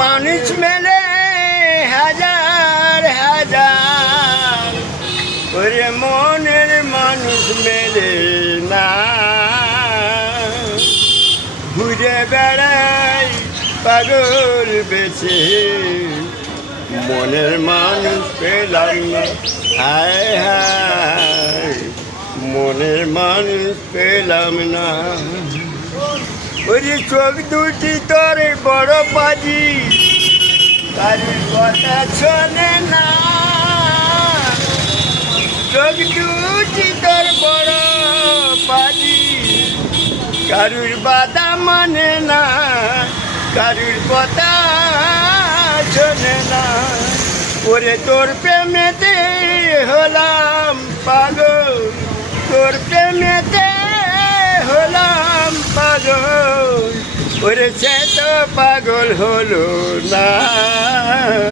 মানুষ মেলে হাজার হাজার, ওরে মনের মানুষ মেলে না। ঘুরে বেড়াই পাগল বেছে, মনের মানুষ পেলাম না। হায় হায়, মনের মানুষ পেলাম না। ওরে চোখ দুটি তোর বড় পাজি, কারুর কথা শোনে না। চোখ দুটি তোর বড় পাজি, কারুর বাধা মানে না, কারুর কথা শোনে না। ওরে তোর প্রেমেতে হলাম পাগল, তোর প্রেমেতে হলাম পাগল, ওরে সে তো পাগল হলো না।